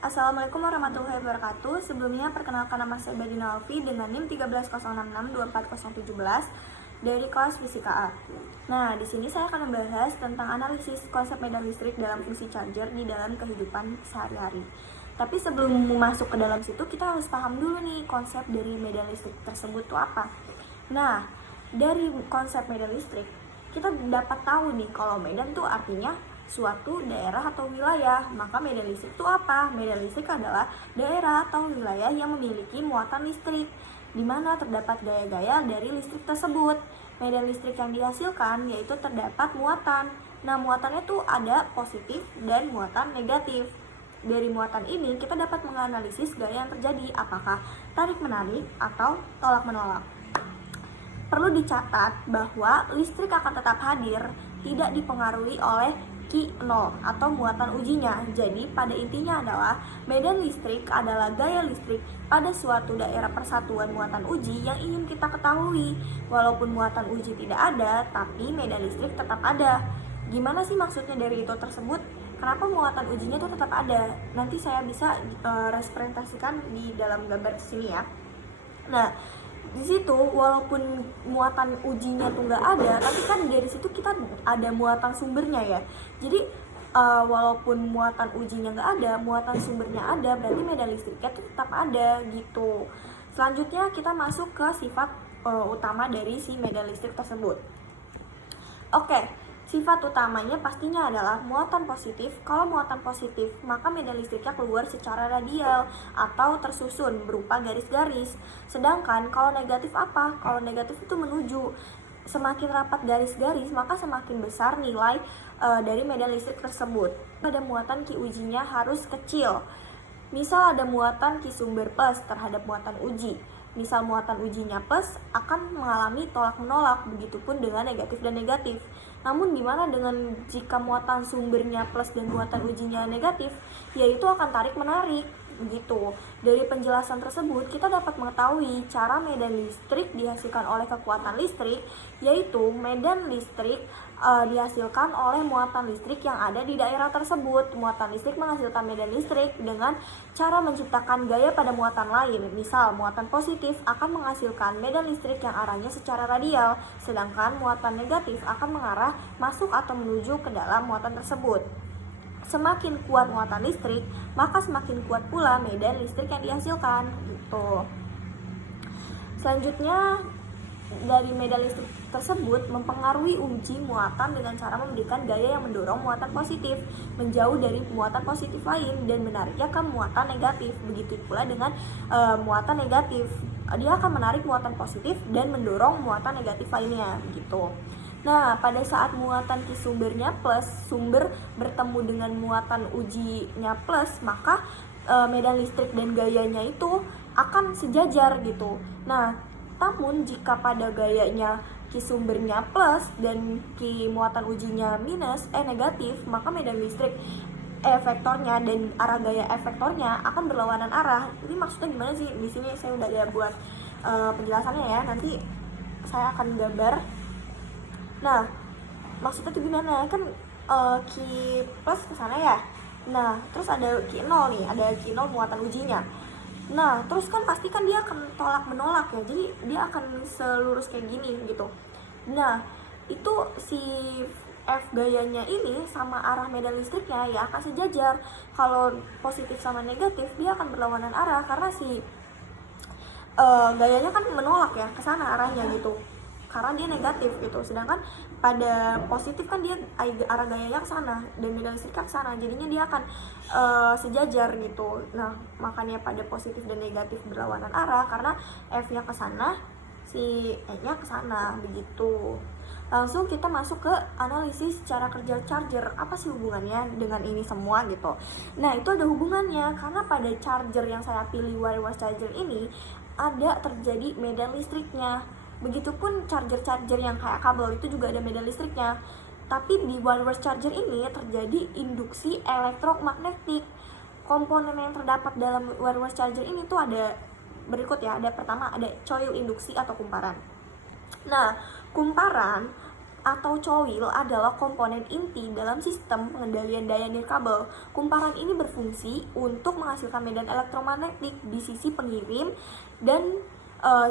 Assalamualaikum warahmatullahi wabarakatuh. Sebelumnya perkenalkan nama saya Badina Alfi dengan NIM 130662417 dari kelas Fisika A. Nah, di sini saya akan membahas tentang analisis konsep medan listrik dalam fungsi charger di dalam kehidupan sehari-hari. Tapi sebelum masuk ke dalam situ, kita harus paham dulu nih konsep dari medan listrik tersebut itu apa. Nah, dari konsep medan listrik, kita dapat tahu nih kalau medan tuh artinya suatu daerah atau wilayah. Maka medan listrik itu apa? Medan listrik adalah daerah atau wilayah yang memiliki muatan listrik, di mana terdapat gaya-gaya dari listrik tersebut. Medan listrik yang dihasilkan yaitu terdapat muatan. Nah, muatannya tuh ada positif dan muatan negatif. Dari muatan ini kita dapat menganalisis gaya yang terjadi, apakah tarik-menarik atau tolak-menolak. Perlu dicatat bahwa listrik akan tetap hadir, tidak dipengaruhi oleh Q0 atau muatan ujinya. Jadi pada intinya adalah medan listrik adalah gaya listrik pada suatu daerah persatuan muatan uji yang ingin kita ketahui. Walaupun muatan uji tidak ada, tapi medan listrik tetap ada. Gimana sih maksudnya dari itu tersebut? Kenapa muatan ujinya itu tetap ada? Nanti saya bisa representasikan di dalam gambar sini ya. Nah, di situ walaupun muatan ujinya tuh nggak ada, tapi kan dari situ kita ada muatan sumbernya ya. Jadi walaupun muatan ujinya nggak ada, muatan sumbernya ada, berarti medan listriknya tuh tetap ada gitu. Selanjutnya kita masuk ke sifat utama dari si medan listrik tersebut. Oke, sifat utamanya pastinya adalah muatan positif. Kalau muatan positif, maka medan listriknya keluar secara radial atau tersusun berupa garis-garis. Sedangkan kalau negatif apa? Kalau negatif itu menuju. Semakin rapat garis-garis, maka semakin besar nilai dari medan listrik tersebut. Pada muatan Q ujinya harus kecil. Misal ada muatan Q sumber plus terhadap muatan uji. Misal muatan ujinya plus akan mengalami tolak-menolak, begitupun dengan negatif dan negatif. Namun gimana dengan jika muatan sumbernya plus dan muatan ujinya negatif? Yaitu akan tarik-menarik, begitu. Dari penjelasan tersebut kita dapat mengetahui cara medan listrik dihasilkan oleh kekuatan listrik, yaitu medan listrik dihasilkan oleh muatan listrik yang ada di daerah tersebut. Muatan listrik menghasilkan medan listrik dengan cara menciptakan gaya pada muatan lain. Misal, muatan positif akan menghasilkan medan listrik yang arahnya secara radial, sedangkan muatan negatif akan mengarah masuk atau menuju ke dalam muatan tersebut. Semakin kuat muatan listrik, maka semakin kuat pula medan listrik yang dihasilkan gitu. Selanjutnya, dari medan listrik tersebut mempengaruhi uji muatan dengan cara memberikan gaya yang mendorong muatan positif menjauh dari muatan positif lain dan menariknya ke muatan negatif. Begitu pula dengan muatan negatif, dia akan menarik muatan positif dan mendorong muatan negatif lainnya gitu. Nah, pada saat muatan Q sumbernya plus, sumber bertemu dengan muatan ujinya plus, maka medan listrik dan gayanya itu akan sejajar gitu. Nah, namun jika pada gayanya Q sumbernya plus dan Q muatan ujinya negatif, maka medan listrik efektornya dan arah gaya efektornya akan berlawanan arah. Ini maksudnya gimana sih? Di sini saya udah ada buat penjelasannya ya. Nanti saya akan gambar. Nah, maksudnya tuh gimana? Kan Q plus ke sana ya. Nah, terus ada Q0 nih, ada Q0 muatan ujinya. Nah, terus kan pasti kan dia akan tolak-menolak ya. Jadi dia akan selurus kayak gini gitu. Nah, itu si F gayanya ini sama arah medan listriknya ya akan sejajar. Kalau positif sama negatif, dia akan berlawanan arah karena si gayanya kan menolak ya ke sana arahnya gitu. Karena dia negatif gitu. Sedangkan pada positif kan dia arah gayanya ke sana dan medan listrik ke sana. Jadinya dia akan sejajar gitu. Nah, makanya pada positif dan negatif berlawanan arah karena F-nya ke sana, si E-nya ke sana begitu. Langsung kita masuk ke analisis cara kerja charger. Apa sih hubungannya dengan ini semua gitu. Nah, itu ada hubungannya karena pada charger yang saya pilih wireless charger ini ada terjadi medan listriknya. Begitupun charger-charger yang kayak kabel itu juga ada medan listriknya. Tapi di wireless charger ini terjadi induksi elektromagnetik. Komponen yang terdapat dalam wireless charger ini tuh ada berikut ya. Ada pertama ada coil induksi atau kumparan. Nah, kumparan atau coil adalah komponen inti dalam sistem pengendalian daya nirkabel. Kumparan ini berfungsi untuk menghasilkan medan elektromagnetik di sisi pengirim dan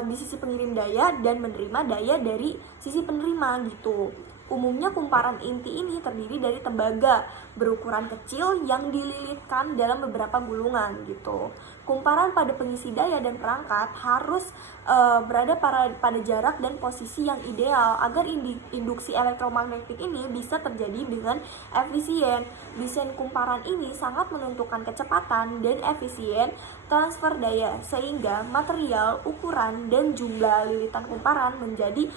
di sisi pengirim daya dan menerima daya dari sisi penerima gitu. Umumnya kumparan inti ini terdiri dari tembaga berukuran kecil yang dililitkan dalam beberapa gulungan gitu. Kumparan pada pengisi daya dan perangkat harus berada pada jarak dan posisi yang ideal agar induksi elektromagnetik ini bisa terjadi dengan efisien. Desain kumparan ini sangat menentukan kecepatan dan efisien transfer daya, sehingga material, ukuran, dan jumlah lilitan kumparan menjadi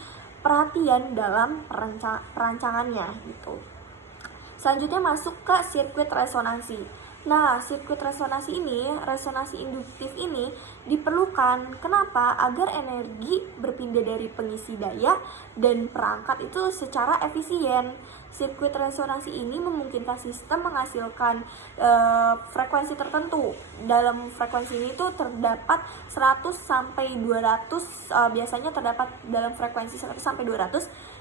perhatian dalam perancangannya gitu. Selanjutnya masuk ke sirkuit resonansi. Nah, sirkuit resonansi induktif ini diperlukan kenapa? Agar energi berpindah dari pengisi daya dan perangkat itu secara efisien. Sirkuit resonansi ini memungkinkan sistem menghasilkan frekuensi tertentu. Dalam frekuensi ini tuh terdapat 100 sampai 200 biasanya terdapat dalam frekuensi 100 sampai 200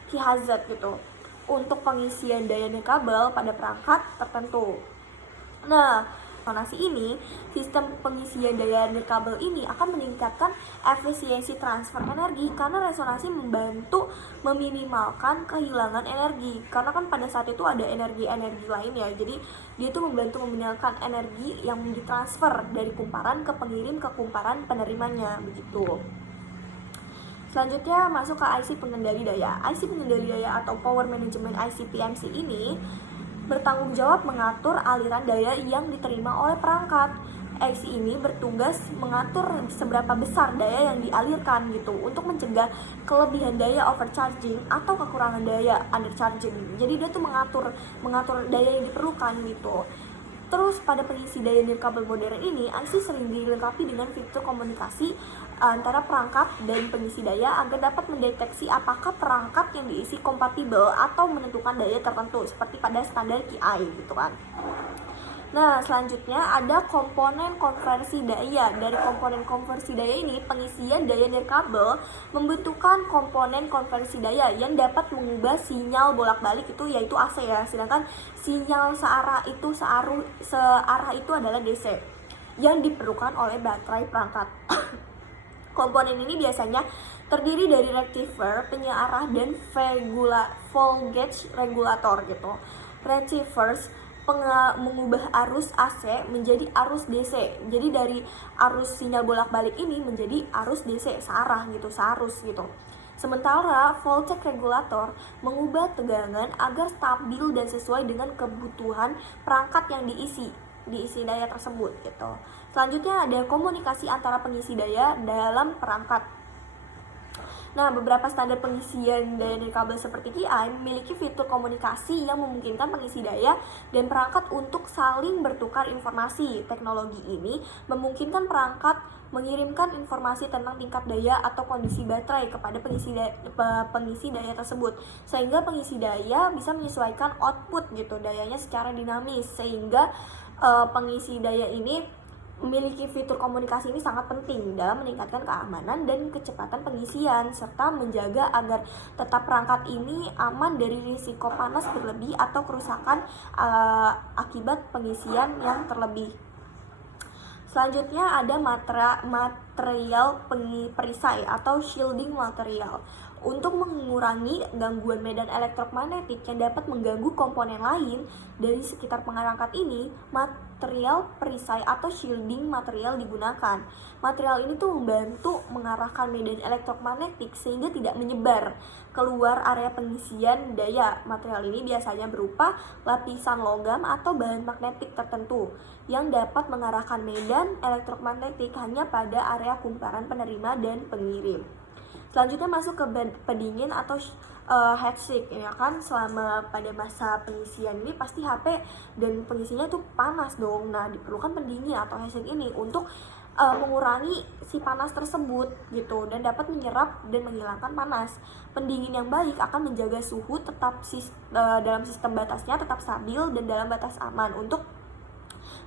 kHz gitu untuk pengisian daya nirkabel pada perangkat tertentu. Nah, resonansi ini, sistem pengisian daya nirkabel ini akan meningkatkan efisiensi transfer energi karena resonansi membantu meminimalkan kehilangan energi. Karena kan pada saat itu ada energi-energi lain ya, jadi dia tuh membantu meminimalkan energi yang ditransfer dari kumparan ke pengirim ke kumparan penerimanya begitu. Selanjutnya masuk ke IC pengendali daya. IC pengendali daya atau Power Management IC PMC ini bertanggung jawab mengatur aliran daya yang diterima oleh perangkat. IC ini bertugas mengatur seberapa besar daya yang dialirkan gitu untuk mencegah kelebihan daya overcharging atau kekurangan daya undercharging. Jadi dia tuh mengatur daya yang diperlukan gitu. Terus pada pengisi daya nirkabel modern ini, IC sering dilengkapi dengan fitur komunikasi antara perangkat dan pengisi daya agar dapat mendeteksi apakah perangkat yang diisi kompatibel atau menentukan daya tertentu seperti pada standar KI gitu kan. Nah, selanjutnya ada komponen konversi daya. Dari komponen konversi daya ini, pengisian daya nirkabel membutuhkan komponen konversi daya yang dapat mengubah sinyal bolak-balik itu yaitu AC ya. Sedangkan sinyal searah itu adalah DC yang diperlukan oleh baterai perangkat. Komponen ini biasanya terdiri dari rectifier, penyearah, dan voltage regulator gitu. Rectifiers mengubah arus AC menjadi arus DC. Jadi dari arus sinyal bolak-balik ini menjadi arus DC searah gitu. Sementara voltage regulator mengubah tegangan agar stabil dan sesuai dengan kebutuhan perangkat yang diisi daya tersebut gitu. Selanjutnya ada komunikasi antara pengisi daya dalam perangkat. Nah, beberapa standar pengisian daya nirkabel seperti KI memiliki fitur komunikasi yang memungkinkan pengisi daya dan perangkat untuk saling bertukar informasi. Teknologi ini memungkinkan perangkat mengirimkan informasi tentang tingkat daya atau kondisi baterai kepada pengisi daya tersebut, sehingga pengisi daya bisa menyesuaikan output gitu dayanya secara dinamis, sehingga pengisi daya ini memiliki fitur komunikasi ini sangat penting dalam meningkatkan keamanan dan kecepatan pengisian serta menjaga agar tetap perangkat ini aman dari risiko panas berlebih atau kerusakan akibat pengisian yang terlebih. Selanjutnya ada material perisai atau shielding material. Untuk mengurangi gangguan medan elektromagnetik yang dapat mengganggu komponen lain dari sekitar perangkat ini, material perisai atau shielding material digunakan. Material ini tuh membantu mengarahkan medan elektromagnetik sehingga tidak menyebar keluar area pengisian daya. Material ini biasanya berupa lapisan logam atau bahan magnetik tertentu yang dapat mengarahkan medan elektromagnetik hanya pada area kumparan penerima dan pengirim. Selanjutnya masuk ke pendingin atau heatsink ya kan. Selama pada masa pengisian ini pasti HP dan pengisinya itu panas dong. Nah, diperlukan pendingin atau heatsink ini untuk mengurangi si panas tersebut gitu dan dapat menyerap dan menghilangkan panas. Pendingin yang baik akan menjaga suhu tetap dalam sistem batasnya tetap stabil dan dalam batas aman untuk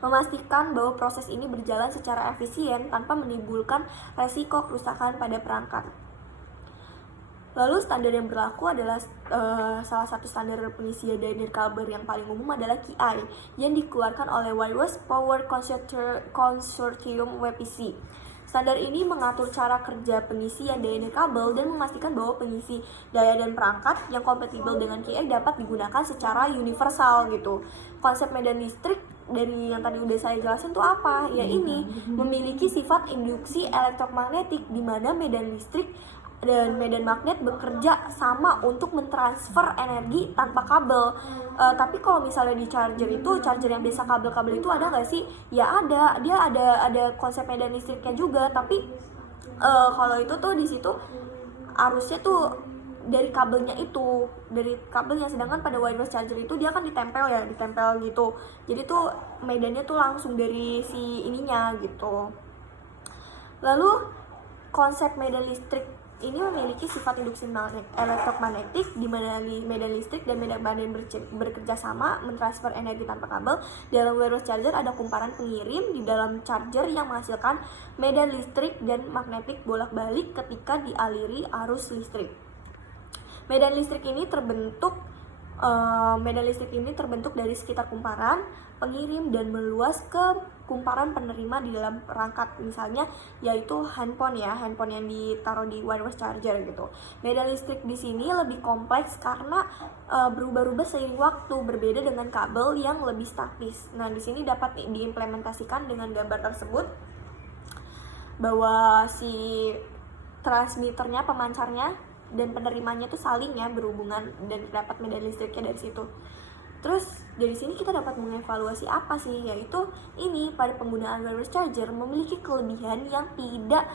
memastikan bahwa proses ini berjalan secara efisien tanpa menimbulkan resiko kerusakan pada perangkat. Lalu standar yang berlaku adalah salah satu standar pengisian daya nirkabel yang paling umum adalah KI yang dikeluarkan oleh Wireless Power Consortium WPC. Standar ini mengatur cara kerja pengisian daya nirkabel dan memastikan bahwa pengisi daya dan perangkat yang kompatibel dengan KI dapat digunakan secara universal gitu. Konsep medan listrik dari yang tadi udah saya jelasin tuh apa? Ya ini memiliki sifat induksi elektromagnetik di mana medan listrik dan medan magnet bekerja sama untuk mentransfer energi tanpa kabel. Tapi kalau misalnya di charger yang biasa kabel-kabel itu ada nggak sih? Ya ada, dia ada konsep medan listriknya juga. Tapi kalau itu tuh di situ arusnya tuh dari kabelnya itu, dari kabelnya. Sedangkan pada wireless charger itu dia kan ditempel gitu. Jadi tuh medannya tuh langsung dari si ininya gitu. Lalu konsep medan listrik ini memiliki sifat induksi elektromagnetik di mana medan listrik dan medan magnet bekerja sama mentransfer energi tanpa kabel. Dalam wireless charger ada kumparan pengirim di dalam charger yang menghasilkan medan listrik dan magnetik bolak-balik ketika dialiri arus listrik. Medan listrik ini terbentuk dari sekitar kumparan pengirim dan meluas ke kumparan penerima di dalam perangkat, misalnya yaitu handphone yang ditaruh di wireless charger gitu. Medan listrik di sini lebih kompleks karena berubah-ubah seiring waktu, berbeda dengan kabel yang lebih statis. Nah, di sini dapat diimplementasikan dengan gambar tersebut bahwa si transmitternya, pemancarnya dan penerimanya itu saling berhubungan dan dapat medan listriknya dari situ. Terus dari sini kita dapat mengevaluasi apa sih? Yaitu ini, pada penggunaan wireless charger memiliki kelebihan yang tidak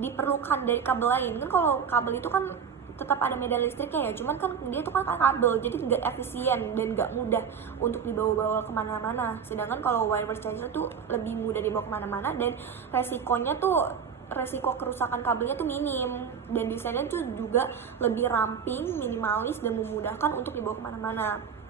diperlukan dari kabel lain. Kan kalau kabel itu kan tetap ada medan listriknya ya, cuman kan dia itu kan kabel, jadi nggak efisien dan nggak mudah untuk dibawa-bawa kemana-mana. Sedangkan kalau wireless charger tuh lebih mudah dibawa kemana-mana dan resiko kerusakan kabelnya tuh minim, dan desainnya tuh juga lebih ramping, minimalis, dan memudahkan untuk dibawa kemana-mana.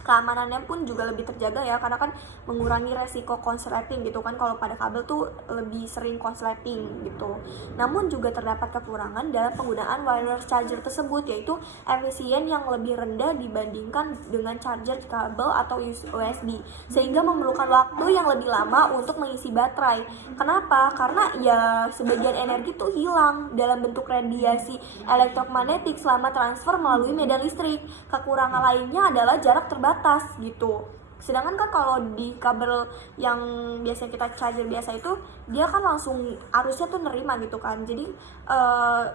Keamanannya pun juga lebih terjaga ya, karena kan mengurangi resiko konsleting gitu kan. Kalau pada kabel tuh lebih sering konsleting gitu. Namun juga terdapat kekurangan dalam penggunaan wireless charger tersebut, yaitu efisien yang lebih rendah dibandingkan dengan charger kabel atau USB, sehingga memerlukan waktu yang lebih lama untuk mengisi baterai. Kenapa? Karena ya sebagian energi tuh hilang dalam bentuk radiasi elektromagnetik selama transfer melalui medan listrik. Kekurangan lainnya adalah jarak terbatas gitu. Sedangkan kan kalau di kabel yang biasanya kita charger biasa itu, dia kan langsung arusnya tuh nerima gitu kan. Jadi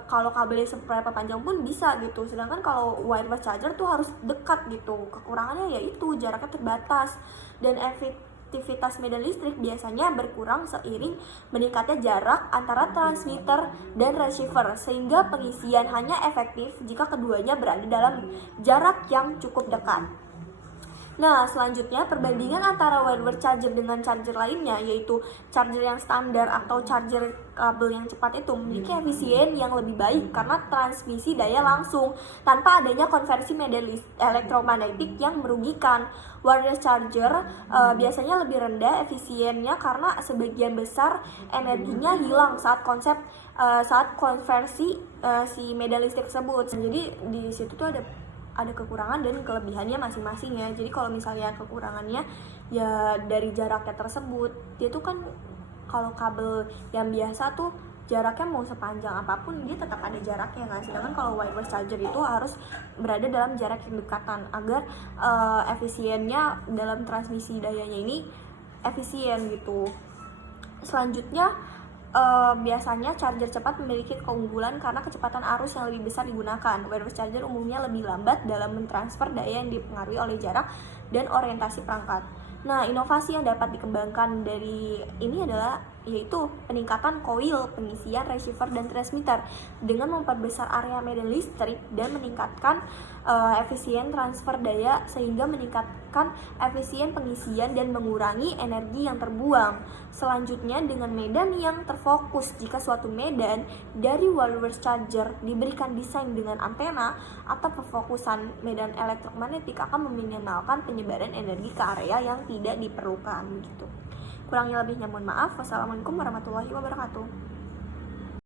kalau kabelnya seberapa panjang pun bisa gitu. Sedangkan kalau wireless charger tuh harus dekat gitu. Kekurangannya yaitu jaraknya terbatas, dan efektivitas medan listrik biasanya berkurang seiring meningkatnya jarak antara transmitter dan receiver, sehingga pengisian hanya efektif jika keduanya berada dalam jarak yang cukup dekat. Nah, selanjutnya perbandingan antara wireless charger dengan charger lainnya, yaitu charger yang standar atau charger kabel yang cepat itu memiliki efisien yang lebih baik karena transmisi daya langsung tanpa adanya konversi medan elektromagnetik yang merugikan. Wireless charger biasanya lebih rendah efisiennya karena sebagian besar energinya hilang saat konversi si medan listrik tersebut. Jadi di situ tuh ada kekurangan dan kelebihannya masing-masing ya. Jadi kalau misalnya kekurangannya ya dari jaraknya tersebut, dia tuh kan kalau kabel yang biasa tuh jaraknya mau sepanjang apapun dia tetap ada jaraknya kan. Sedangkan kalau wireless charger itu harus berada dalam jarak yang dekatan agar efisiennya dalam transmisi dayanya ini efisien gitu. Selanjutnya biasanya charger cepat memiliki keunggulan karena kecepatan arus yang lebih besar digunakan. Wireless charger umumnya lebih lambat dalam mentransfer daya yang dipengaruhi oleh jarak dan orientasi perangkat. Nah, inovasi yang dapat dikembangkan dari ini adalah yaitu peningkatan koil pengisian receiver dan transmitter dengan memperbesar area medan listrik dan meningkatkan efisien transfer daya sehingga meningkatkan efisien pengisian dan mengurangi energi yang terbuang. Selanjutnya dengan medan yang terfokus, jika suatu medan dari wireless charger diberikan desain dengan antena atau perfokusan medan elektromagnetik akan meminimalkan penyebaran energi ke area yang tidak diperlukan gitu. Kurangnya lebihnya mohon maaf. Wassalamualaikum warahmatullahi wabarakatuh.